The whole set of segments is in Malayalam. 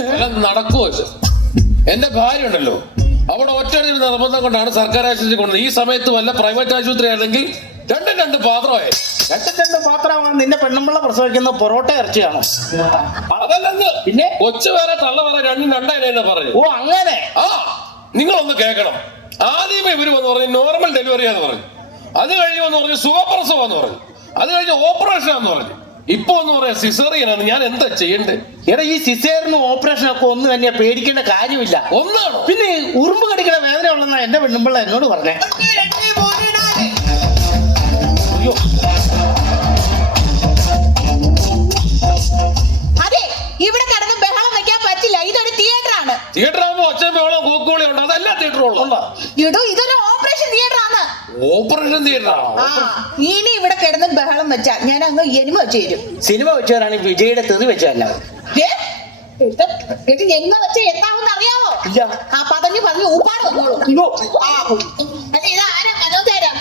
എല്ലാം നടക്കുമോ? എന്റെ ഭാര്യ ഉണ്ടല്ലോ, അവിടെ ഒറ്റ നിർബന്ധം കൊണ്ടാണ് സർക്കാർ ആശുപത്രി കൊണ്ടത്. ഈ സമയത്ത് വല്ല പ്രൈവറ്റ് ആശുപത്രി ആണെങ്കിൽ രണ്ട് പാത്രമായി. രണ്ട് പാത്രമാണ് നിന്റെ പെണ്ണുമ്പിള്ള പ്രസവിക്കുന്ന പൊറോട്ട ഇറച്ചിയാണോ? അതല്ലെന്ന് പിന്നെ കൊച്ചു വേറെ തള്ള വേറെ രണ്ടായിരം പറഞ്ഞു. ഓ അങ്ങനെ. ആ നിങ്ങളൊന്ന് കേൾക്കണം. ആദ്യമേ ഇവര് വന്ന് പറഞ്ഞു നോർമൽ ഡെലിവറിയാന്ന് പറഞ്ഞു. അത് കഴിഞ്ഞ് വന്ന് പറഞ്ഞു സുഖപ്രസവം പറഞ്ഞു. അത് കഴിഞ്ഞ് ഓപ്പറേഷൻ ആന്ന് പറഞ്ഞു. ഇപ്പൊ ഒന്ന് പറയാ സിസേറിയനാണ്. ഞാൻ എന്താ ചെയ്യണ്ടേ? എടാ ഈ സിസേറിനും ഓപ്പറേഷനൊക്കെ ഒന്നും തന്നെ പേടിക്കേണ്ട കാര്യമില്ല. ഒന്നാണോ? പിന്നെ ഉറുമ്പ് കടിക്കണ വേദന ഉള്ളെന്നാ എന്റെ പെണ്ണുമ്പിള്ള എന്നോട് പറഞ്ഞേ. അയ്യോ അതെ, ഇവിടെ കിടന്ന് ബഹളം വെക്കാൻ പറ്റില്ല. ഇതൊരു തിയേറ്റർ ആണ്. തിയേറ്റർ ആകുമ്പോ ഒച്ചയും ബഹളം കൂക്കുകളി ഉണ്ട്. അതല്ല തിയേറ്ററുള്ള ഇതൊരു ഓപ്പറേഷൻ തിയേറ്റർ ആണ്. Operation theatre. ഇനി ഇവിടെ കിടന്ന് ബഹളം വെച്ചാ ഞാൻ അങ്ങ് എനിമ വെച്ച് തരും. സിനിമ വെച്ചവരാണ് വിജയുടെ തെറി വെച്ചതല്ല. എന്ന വെച്ച എന്താണെന്ന് അറിയാവോ? ഇല്ല. ആ പറഞ്ഞു ഊപ്പാട് വന്നോളൂ. ഇതാരാ മനോജാരാ?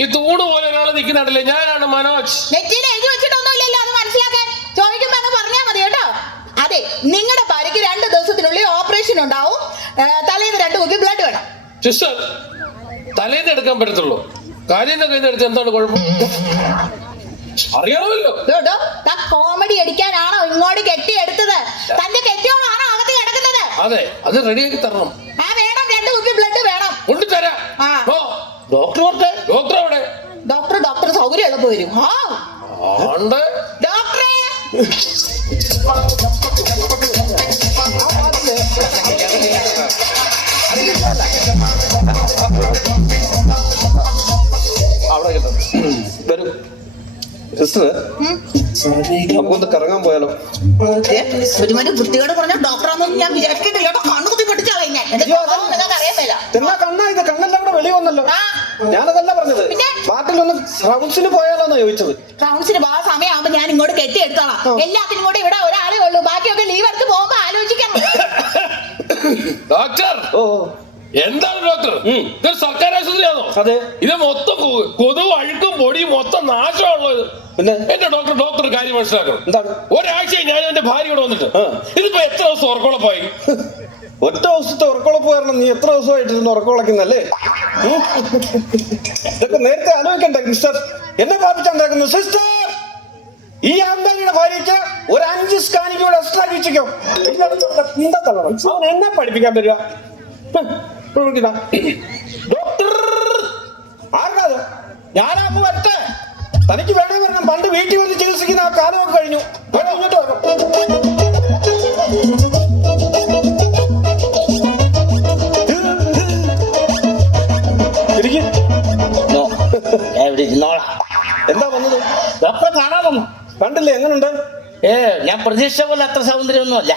ഈ തൂണ് പോലെ ഒരാള് നിൽക്കുന്നുണ്ടല്ലേ, ഞാനാണ് മനോജ്. നെറ്റിയിൽ എഴുതി വെച്ചിട്ടൊന്നുമില്ലല്ലോ, അത് മനസ്സിലാക്കാൻ ചോദിക്കുമ്പോ അങ്ങ് പറഞ്ഞാ മതി കേട്ടോ. അതെ, നിങ്ങളുടെ ഭാര്യക്ക് 2 ദിവസത്തിനുള്ളിൽ ഓപ്പറേഷൻ ഉണ്ടാവും. തലേന്ന് 2 കുപ്പി ബ്ലഡ് വേണം. സിസ്റ്റർ, തലേന്ന് എടുക്കാൻ പറ്റത്തുള്ളൂ. കാലിന്റെ കയ്യിൽ നിന്ന് എടുത്ത് എന്താണ് കുഴപ്പം? അറിയണമല്ലോ. കോമഡി അടിക്കാനാണോ ഇങ്ങോട്ട് കെട്ടിയെടുത്തത്? തന്റെ കെട്ടിയോളാണോ അകത്ത് കിടക്കുന്നത്? അതെ, അത് റെഡിയാക്കി തരണം. ആ വേണം, 2 കുപ്പി ബ്ലഡ് വേണം. കൊണ്ടുതരാം. ഡോക്ടർ അവിടെ. ഡോക്ടർ സൗകര്യം എളുപ്പം വരും. ഡോക്ടറെ നമുക്കൊന്ന് കറങ്ങാൻ പോയാലോ? ഒരുമാതിരി വൃത്തിയോട് പറഞ്ഞ ഡോക്ടറാണെന്ന് ഞാൻ വിചാരിച്ചിട്ടില്ല. കണ്ണുകുത്തി പൊട്ടിച്ചാളെ കണ്ണെല്ലാം കൂടെ വെളി വന്നല്ലോ. ഞാനതല്ല പറഞ്ഞത്. നാട്ടിലൊന്ന് റൗണ്ട്സിന് പോയാലോന്നാ ചോദിച്ചത്. റൗണ്ട്സിന് പോകാൻ സമയമാകുമ്പോ ഞാൻ ഇങ്ങോട്ട് കെട്ടിയെടുത്തോളാം. എല്ലാത്തിനും കൂടെ ഇവിടെ ഒരാളേ ഉള്ളൂ. ബാക്കിയൊക്കെ ലീവ് എടുത്ത് പോകുമ്പോ ആലോചിക്കണം. ഡോക്ടർ. ഓ എന്താണ് ഡോക്ടർ? ഇതൊരു സർക്കാർ ആശുപത്രിയാണോ? അതെ. ഇത് മൊത്തം കൊതുവും അഴുക്കും പൊടിയും മൊത്തം നാശമുള്ളത്. പിന്നെ എന്റെ ഡോക്ടർ കാര്യം മനസ്സിലാക്കണം. എന്താണ്? ഒരാഴ്ച ഞാൻ എന്റെ ഭാര്യയോട് വന്നിട്ട് ഇതിപ്പോ എത്ര ദിവസം ഉറക്കോളപ്പായി? ഒറ്റ ദിവസത്തെ ഉറക്കുളപ്പ് കാരണം നീ എത്ര ദിവസമായിട്ടിരുന്ന് ഉറക്കുളക്കുന്നല്ലേ? ഇതൊക്കെ നേരത്തെ ആലോചിക്കണ്ടേ മിസ്റ്റർ? എന്നെ പാപ്പിച്ചുണ്ടാക്കുന്നു സിസ്റ്റർ. ഈ ആമ്പാരിയുടെ ഭാര്യയ്ക്ക് ഒരു 5 സ്കാനിങ് കൂടെ എക്സ്ട്രാ വീക്ഷിക്കും. എന്നെ പഠിപ്പിക്കാൻ വരിക ഡോക്ടർ. ആർക്കാത്? ഞാനാകുമ്പോ വരട്ടെ. തനിക്ക് വേണേ വരണം. പണ്ട് വീട്ടിൽ വന്ന് ചികിത്സിക്കുന്ന ആ കാലമൊക്കെ കഴിഞ്ഞു. ഇങ്ങോട്ട് വരണം. എന്താ വന്നത്? ഡോക്ടറെ കാണാൻ വന്നു. കണ്ടില്ലേ എങ്ങനുണ്ട്? ഞാൻ പ്രതീക്ഷിച്ച പോലെ അത്ര സൗന്ദര്യമൊന്നും അല്ല.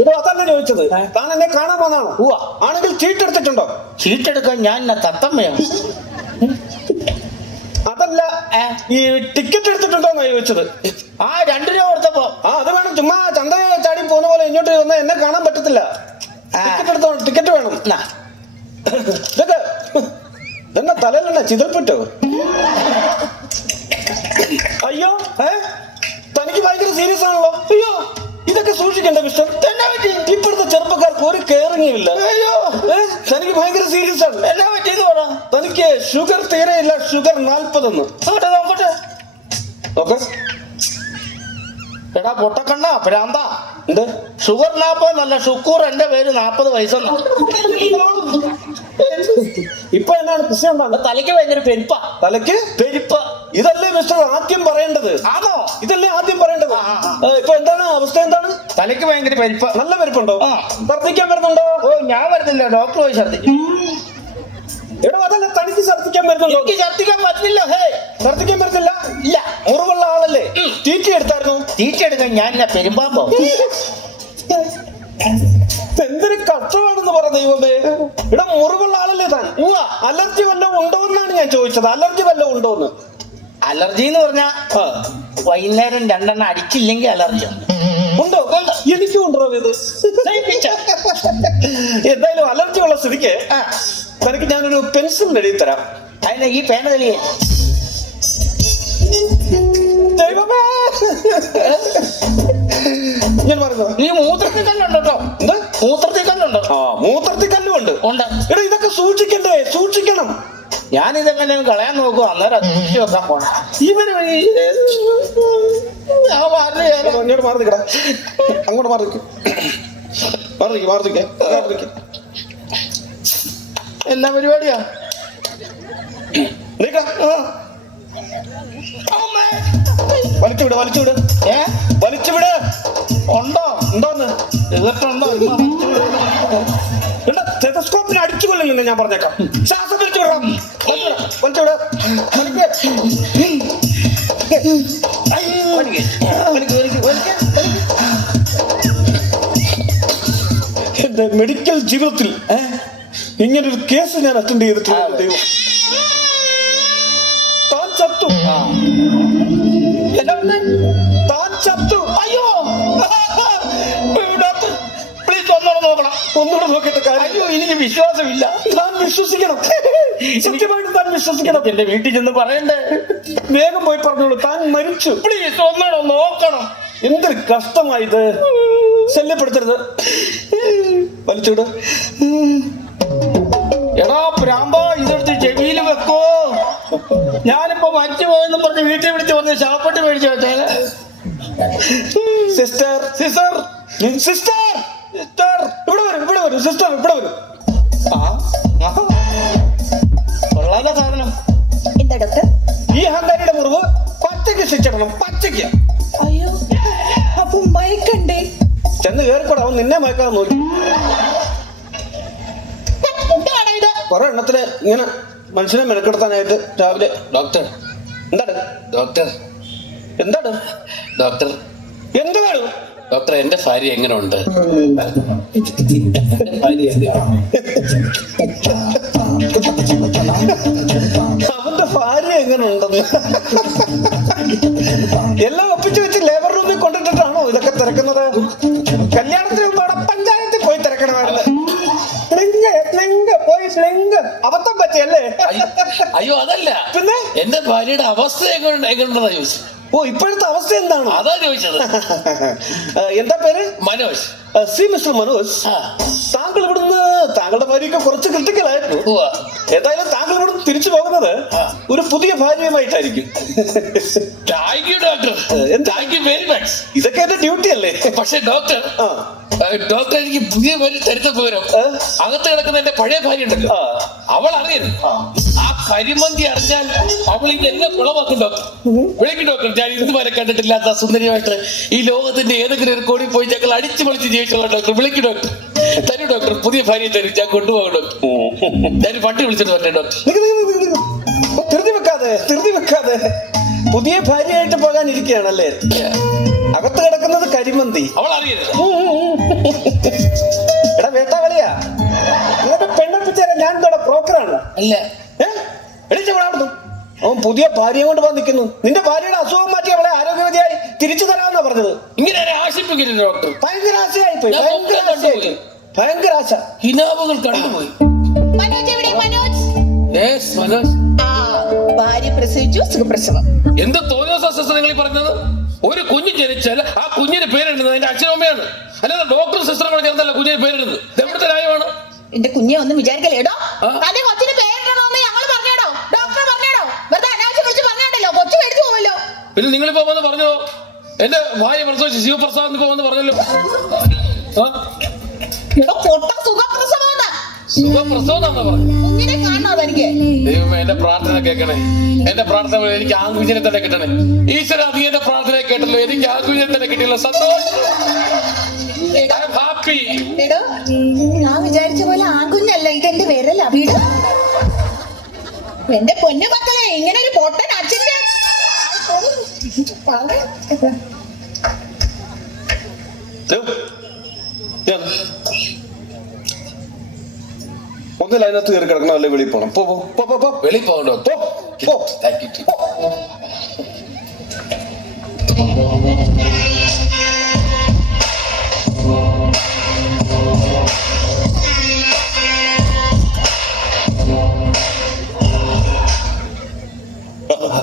ഇത് അതല്ല ചോദിച്ചത്. താൻ എന്നെ കാണാൻ വന്നാണോ? ആണെങ്കിൽ ചീട്ടെടുത്തിട്ടുണ്ടോ? ചീട്ടെടുക്കാൻ ഞാൻ തത്തമ്മയാണ്. അതല്ല, ഈ ടിക്കറ്റ് എടുത്തിട്ടുണ്ടോന്നാ ചോദിച്ചത്. 2 രൂപ കൊടുത്തപ്പോ. അത് വേണം. ചുമ്മാ ചന്ത ചാടി പോകുന്ന പോലെ ഇങ്ങോട്ട് വന്നാൽ എന്നെ കാണാൻ പറ്റത്തില്ല. ടിക്കറ്റ് എടുത്തോ. ടിക്കറ്റ് വേണം. ഇതൊക്കെ എന്നാ തലയിലെണ്ണ ചിതൽപ്പറ്റോ? അയ്യോ, തനിക്ക് ഭയങ്കര സീരിയസ് ആണല്ലോ. അയ്യോ, ഇതൊക്കെ സൂക്ഷിക്കണ്ടേ മിസ്റ്റർ? ഇപ്പോഴത്തെ ചെറുപ്പക്കാർക്ക് ഒരു കെയറിംഗുമില്ല. അയ്യോ, തനിക്ക് ഭയങ്കര സീരിയസ് ആണ്. എന്നാ പറ്റിയെന്ന് പറ. തനിക്ക് ഷുഗർ തീരെയില്ല. ഷുഗർ 40 നോക്കട്ടെ. എടാ പൊട്ടക്കണ്ണ ഭ്രാന്ത. എന്ത് ഷുഗർ 40 എന്നല്ല, ഷുക്കൂർ. എന്റെ പേര് 40 വയസ്സെന്ന്. ഇപ്പൊ എന്നാണ് പ്രശ്നം? എന്താണ്? തലയ്ക്ക് ഭയങ്കര പെരുപ്പാ. തലയ്ക്ക് പെരുപ്പ്? ഇതല്ലേ മിസ്റ്റർ ആദ്യം പറയേണ്ടത്? ആണോ? ഇതല്ലേ ആദ്യം പറയേണ്ടത്? ഇപ്പൊ എന്താണ് അവസ്ഥ? എന്താണ്? തലയ്ക്ക് ഭയങ്കര പെരുപ്പ്. നല്ല പെരുപ്പുണ്ടോ? ഛർദ്ദിക്കാൻ വരുന്നുണ്ടോ? ഓ ഞാൻ വരുന്നില്ല, ഡോക്ടർ പോയി ഛർദ്ദിക്കും. എടോ അതല്ല, തനിക്ക് ഛർദ്ദിക്കാൻ വരുന്നുണ്ടോ? എനിക്ക് ഛർദ്ദിക്കാൻ പറ്റില്ല. ഛർദ്ദിക്കാൻ പറ്റില്ല? ഇല്ല. മുറിവുള്ള ആളല്ലേ? തീറ്റി എടുത്തായിരുന്നു? തീറ്റ എടുക്കാൻ ഞാൻ പെരുമ്പാമ്പോ. എന്തൊരു കഷ്ടമാണെന്ന് പറ ദൈവമേ. ഇവിടെ മുറിവുള്ള ആളല്ലേ താൻ? അലർജി വല്ലതും ഉണ്ടോ എന്നാണ് ഞാൻ ചോദിച്ചത്. അലർജി വല്ലതും ഉണ്ടോന്ന്? അലർജി എന്ന് പറഞ്ഞാ വൈകുന്നേരം 2 എണ്ണം അടിച്ചില്ലെങ്കിൽ അലർജി ഉണ്ടോ? എനിക്കും ഉണ്ടോ ഇത്? എന്തായാലും അലർജി ഉള്ള സ്ഥിതിക്ക് തനിക്ക് ഞാനൊരു പെൻസിൽ എഴുതി തരാം. അതിന് ഈ പേന തെളിയേ. ദൈവമേ ഞാൻ പറയുന്നത് നീ മൂത്രത്തിൽ കല്ലുണ്ട് കേട്ടോ. എന്താ? മൂത്രത്തിൽ കല്ലുണ്ട്. ആ മൂത്രത്തിൽ കല്ലുണ്ട്. ഉണ്ട്. എടാ ഇതൊക്കെ സൂക്ഷിക്കണ്ടേ? സൂക്ഷിക്കണം. ഞാനിതെങ്ങനെ കളയാൻ നോക്കുക, അന്നേരം അത് സൂക്ഷിച്ച് വെക്കാൻ പോണം. ഇവന് ഞാൻ മാറില്ല. ഇങ്ങോട്ട് മാറി നിൽക്കടാ. അങ്ങോട്ട് മാറി നിൽക്കും. മാറി നിൽക്കേ. എന്നാ പരിപാടിയാ? വലിച്ചുവിട്. വലിച്ചുവിട്. ഉണ്ടോ? ഉണ്ടോന്ന് തീർത്തുണ്ടോ? സ്റ്റെതസ്കോപ്പിന് അടിച്ചു കൊല്ലുന്നു ഞാൻ പറഞ്ഞേക്കാം. ശ്വാസം വലിച്ചുവിടാം. വലിച്ചുവിട്. എന്റെ മെഡിക്കൽ ജീവിതത്തിൽ ഇങ്ങനൊരു കേസ് ഞാൻ അറ്റൻഡ് ചെയ്തിട്ടില്ല. ദൈവം താൻ ചത്തു. താൻ ചത്തു. അയ്യോ പ്ലീസ് ഒന്നുകൂടെ നോക്കണം. ഒന്നുകൂടെ നോക്കിയിട്ട് കാര്യം. അയ്യോ എനിക്ക് വിശ്വാസമില്ല. താൻ വിശ്വസിക്കണം. സത്യമായിട്ട് താൻ വിശ്വസിക്കണം. എന്റെ വീട്ടിൽ ചെന്ന് പറയണ്ടേ? വേഗം പോയി പറഞ്ഞോളൂ താൻ മരിച്ചു. പ്ലീസ് ഒന്നുകൂടെ നോക്കണം. എന്തൊരു കഷ്ടമായത്. ശല്യപ്പെടുത്തരുത്. വലിച്ചുവിട്. എടാ പ്രാമ്പ, ഇതെടുത്ത് ചെവിയിൽ വെക്കോ. ഞാനിപ്പോ മരിച്ചു പോയെന്ന് പറഞ്ഞ് വീട്ടിൽ വിളിച്ച് വന്ന് ശാപ്പട്ടി മേടിച്ചു വെച്ചാല്. സിസ്റ്റർ ഇവിടെ വരും. സിസ്റ്റർ ഇവിടെ വരും. കൊള്ളാല സാധനം. എന്താ ഡോക്ടർ? ഈ അഹങ്കാരിയുടെ മുറിവ് പച്ചയ്ക്ക് ശിക്ഷണം. പച്ചയ്ക്ക്. അയ്യോ അപ്പൊ മയക്കണ്ടേ? ചെന്ന് കയറിക്കൂടെ, അവൻ നിന്നെ മയക്കാതെ നോക്കി. എന്താണ് ഇത്? കുറെ എണ്ണത്തിന് ഇങ്ങനെ മനുഷ്യനെ മെനക്കെടുത്താനായിട്ട് രാവിലെ. ഡോക്ടർ എന്താണ് ഡോക്ടർ എന്താണ് ഡോക്ടർ എന്റെ ഭാര്യ എങ്ങനെ ഉണ്ട്? അവന്റെ ഭാര്യ എങ്ങനെ ഉണ്ടെന്ന് എല്ലാം ഒപ്പിച്ചു വെച്ച് ലേബർ റൂമിൽ കൊണ്ടിട്ടാണോ ഇതൊക്കെ തിരക്കുന്നത്? കല്യാണത്തിന് മുമ്പ് അവിടെ പഞ്ചായത്തിൽ പോയി തിരക്കണമായിരുന്നു. അബദ്ധം പറ്റിയല്ലേ? അയ്യോ അതല്ല, പിന്നെ എന്റെ ഭാര്യയുടെ അവസ്ഥ എങ്ങനെയുണ്ടെന്നാ ചോദിച്ചത്. ഓ ഇപ്പോഴത്തെ അവസ്ഥ എന്താണ്? അതാ ചോദിച്ചത്. എന്താ പേര്? മനോജ്. സി മിസ്റ്റർ മനോജ്, താങ്കൾ ഇവിടുന്ന് താങ്കളുടെ ഭാര്യയൊക്കെ കുറച്ച് ക്രിട്ടിക്കലായിരുന്നു. ഏതായാലും താങ്കൾ ഇവിടുന്ന് തിരിച്ചു പോകുന്നത് ഒരു പുതിയ ഭാര്യയുമായിട്ടായിരിക്കും. Thank you doctor, thank you very much. ഇതൊക്കെ എന്റെ ഡ്യൂട്ടി അല്ലേ? പക്ഷെ ഡോക്ടർ എനിക്ക് പുതിയ ഭാര്യ തരുത്ത പോരും. അകത്ത് കിടക്കുന്ന എന്റെ പഴയ ഭാര്യ ഉണ്ടല്ലോ, അവൾ അറിയരുത്. ആ കരിമന്തി അറിഞ്ഞാൽ അവൾ ഇത് എന്നെ കുളമാക്കും ഡോക്ടർ. വിളിക്കും ഡോക്ടർ, ഞാൻ ഇതുവരെ കണ്ടിട്ടില്ലാത്ത സുന്ദരിയായിട്ട് ഈ ലോകത്തിന്റെ ഏതെങ്കിലും ഒരു കോടി പോയി ഞങ്ങൾ അടിച്ചു പൊളിച്ച് ജീവിച്ചോളാം ഡോക്ടർ. വിളിക്കും ഡോക്ടർ, തരും ഡോക്ടർ, പുതിയ ഭാര്യ തരും, ഞാൻ കൊണ്ടുപോകും ഡോക്ടർ. ഞാൻ വണ്ടി വിളിച്ചിട്ട് വരട്ടെ ഡോക്ടർ. ധൃതി വെക്കാതെ പുതിയ ഭാര്യയായിട്ട് പോകാനിരിക്കുകയാണല്ലേ? അകത്ത് കിടക്കുന്നത് കരിമന്തി, അവൾ അറിയരുത്. എടാ വേട്ടാവളിയാ, നിങ്ങളുടെ പെണ്ണപ്പിച്ചാരാ? ഞാൻ ഇവിടെ ബ്രോക്കറാണ്. അല്ല എടിച്ചവിടാടുന്നു. അവൻ പുതിയ ഭാര്യയെ കൊണ്ട് വന്ന് നിൽക്കുന്നു. നിന്റെ ഭാര്യയുടെ അസുഖം മാറ്റി അവളെ ആരോഗ്യവതിയായി തിരിച്ചു തരാമെന്നാ പറഞ്ഞത്. ഇങ്ങനെ ആശിപ്പിക്കരുത് ഡോക്ടർ. ഭയങ്കര ആശയായി പോയി. ഭയങ്കര ആശ. ഹിനാവുകൾ കണ്ടുപോയി. മനോജ് എവിടെ? മനോജ്. യെസ് മനോജ്. ആ ഭാര്യ പ്രസവിച്ചു, സുഖപ്രസവം. എന്ത് തോന്നിയ നിങ്ങൾ ഈ പറഞ്ഞത്? ഒരു കുഞ്ഞ് ജനിച്ചാൽ ആ കുഞ്ഞിന് പേരിടുന്നത് അതിന്റെ അച്ഛനമ്മയാണ്, അല്ലാതെ ഡോക്ടർ സിസ്റ്റർ കൂടെ ചേർന്നല്ല കുഞ്ഞിന് പേരിടുന്നത്. എവിടുത്തെ ന്യായമാണ്? എന്റെ കുഞ്ഞെ ഒന്നും വിചാരിക്കല്ലേടോ. അതെ കൊച്ചിന് പേരിടണമെന്ന് ഞങ്ങൾ പറഞ്ഞേടോ, ഡോക്ടർ പറഞ്ഞേടോ. വെറുതെ അനാവശ്യം വിളിച്ച് പറഞ്ഞാണ്ടല്ലോ, കൊച്ചു മേടിച്ചു പോവല്ലോ. പിന്നെ നിങ്ങളിപ്പോ വന്ന് പറഞ്ഞോ എന്റെ ഭാര്യ പ്രസവിച്ചു ശിവപ്രസാദ് ഇപ്പൊ വന്ന് പറഞ്ഞല്ലോ. സുഖപ്രസവം പറഞ്ഞു. കുഞ്ഞിനെ കാണണോ തനിക്ക്? ദൈവമേ എന്റെ പ്രാർത്ഥന കേൾക്കണേ. എന്റെ പ്രാർത്ഥന എനിക്ക് ആൺകുഞ്ഞിനെ തന്നെ കിട്ടണേ. ഈശ്വര നീ എന്റെ പ്രാർത്ഥന കേട്ടല്ലോ, എനിക്ക് ആൺകുഞ്ഞിനെ തന്നെ കിട്ടിയല്ലോ. സന്തോഷം, ഹാപ്പി. എടോ ഞാൻ വിചാരിച്ച പോലെ ആൺകുഞ്ഞല്ല, ഇതെന്റെ വിരല വീട്. എന്റെ പൊന്നു മക്കളെ, ഇങ്ങനെ ഒരു പൊട്ടൻ അച്ഛന്റെ ഒന്നിൽ അതിനകത്ത് കയറി കിടക്കണം, അല്ലെ വെളിയിൽ പോകണം. വെളിയിൽ പോകണ്ടോ?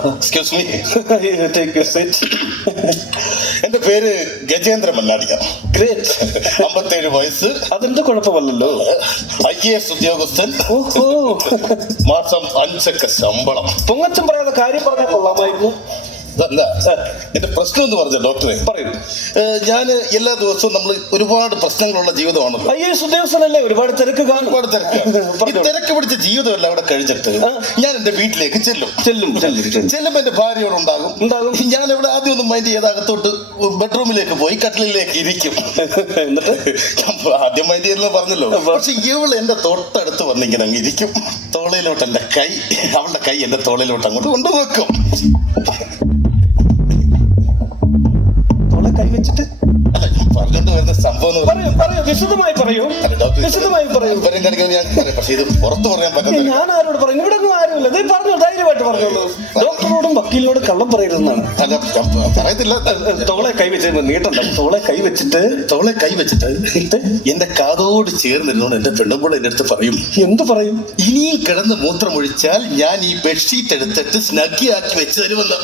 Excuse me. Take a seat. എന്റെ പേര് ഗജേന്ദ്ര മന്നാടിയാണ്. ഗ്രേറ്റ്. 57 വയസ്സ്. അതെന്ത് കുഴപ്പമല്ലല്ലോ. IAS ഉദ്യോഗസ്ഥൻ. ഓഹോ. മാസം 5 ശമ്പളം. പൊങ്ങച്ചം പറയാതെ കാര്യം പറഞ്ഞാൽ കൊള്ളാമായിരുന്നു. അതല്ല എന്റെ പ്രശ്നം എന്ന് പറഞ്ഞ ഡോക്ടറെ, പറയൂ. ഞാൻ എല്ലാ ദിവസവും നമ്മൾ ഒരുപാട് പ്രശ്നങ്ങളുള്ള ജീവിതമാണല്ലോ. IAS ഉദ്യോഗസ്ഥനല്ലേ, ഒരുപാട് തിരക്ക് കാണും. ഒരുപാട് തിരക്ക്. ഈ തിരക്ക് പിടിച്ച ജീവിതമല്ല അവിടെ കഴിച്ചിട്ട് ഞാൻ എന്റെ വീട്ടിലേക്ക് ചെല്ലുമ്പോ എന്റെ ഭാര്യയോട് ഉണ്ടാകും. ഞാൻ ഇവിടെ ആദ്യം ഒന്നും മൈൻഡ് ചെയ്ത് അകത്തോട്ട് ബെഡ്റൂമിലേക്ക് പോയി കട്ടിലേക്ക് ഇരിക്കും. എന്നിട്ട് ആദ്യം മൈൻഡ് ചെയ്തെന്ന് പറഞ്ഞല്ലോ. പക്ഷെ ഇവള് എന്റെ തൊട്ടടുത്ത് വന്നിങ്ങനെ അങ്ങ് ഇരിക്കും. തോളയിലോട്ട് എന്റെ കൈ, അവളുടെ കൈ എന്റെ തോളയിലോട്ട് അങ്ങോട്ട് കൊണ്ടുവെക്കും. കൈവച്ചിട്ട് പറഞ്ഞോണ്ട് വരുന്ന സംഭവം വിശദമായി പറയൂ. വരും കാണിക്കാൻ ഞാൻ പറയാം. പക്ഷെ ഇത് പുറത്ത് പറയാൻ പറ്റുന്നില്ല. ഞാൻ ആരോട് പറയും? ഇവിടെ ഒന്നും ആരുമില്ല. പറഞ്ഞു, ധൈര്യമായിട്ട് പറഞ്ഞോളൂ. ഡോക്ടറോടും വക്കീലിനോടും കള്ളം പറയരുതെന്നാണ്. അല്ല പറയത്തില്ല. തോളെ കൈവച്ച് നീട്ടണ്ട. തോളെ കൈവച്ചിട്ട് എന്റെ കാതോട് ചേർന്നിരുന്നോണ്ട് എന്റെ പെണ്ണുമ്പോൾ എന്റെ അടുത്ത് പറയും. എന്ത് പറയും? ഇനിയും കിടന്ന് മൂത്രമൊഴിച്ചാൽ ഞാൻ ഈ ബെഡ്ഷീറ്റ് എടുത്തിട്ട് സ്നഗ്ഗി ആക്കി വെച്ച് തരുമെന്ന്.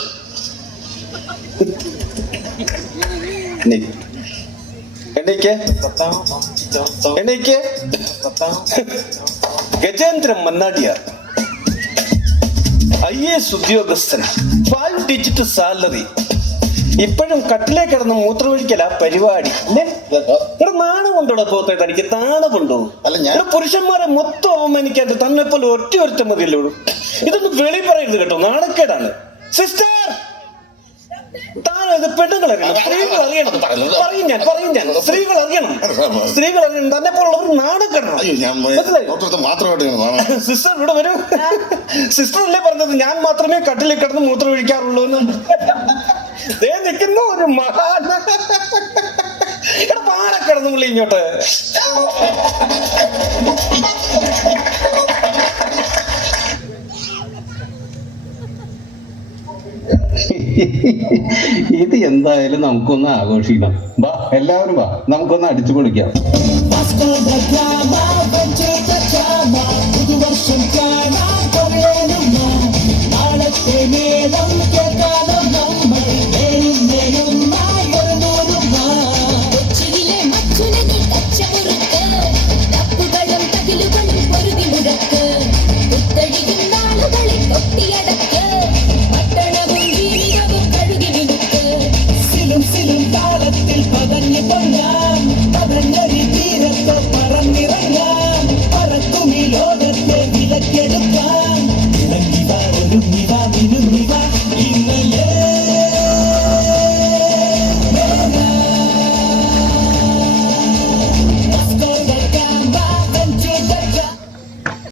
ഗജേന്ദ്ര മന്നാടിയാർ, IAS ഉദ്യോഗസ്ഥൻ, 5 ഡിജിറ്റ് സാലറി. ഇപ്പോഴും കട്ടിലേ കിടന്ന് മൂത്രമൊഴിക്കല പരിപാടി. ഇവിടെ നാണമുണ്ടോ പോത്തെ? തനിക്ക് നാണമുണ്ടോ? പുരുഷന്മാരെ മൊത്തം അവമാനിക്കാണ്ട് തന്നെ പോലെ ഒറ്റ മതിയല്ലോ. ഇതൊന്നും വെളി പറയരുത് കേട്ടോ, നാണക്കേടാണ്. സിസ്റ്റർ, പെണ്ണുങ്ങൾ അറിയണം, സ്ത്രീകൾ അറിയണം. പറയും ഞാൻ സ്ത്രീകൾ അറിയണം തന്നെ പോലുള്ളവർ നാണക്കെടണം. സിസ്റ്റർ ഇവിടെ വരും. സിസ്റ്റർ അല്ലേ പറഞ്ഞത് ഞാൻ മാത്രമേ കട്ടിലിൽ കിടന്ന് മൂത്രം ഒഴിക്കാറുള്ളൂ എന്ന്? നിൽക്കുന്ന ഒരു മഹാൻ പാടക്കിടന്നു പുള്ളി ഇങ്ങോട്ട്. ഇത് എന്തായാലും നമുക്കൊന്ന് ആഘോഷിക്കണം. വാ എല്ലാവരും വാ, നമുക്കൊന്ന് അടിച്ചു പൊളിക്കാം. താളത്തിൽ പതഞ്ഞു പൊങ്ങാം പതഞ്ഞൊരു തീരത്തെ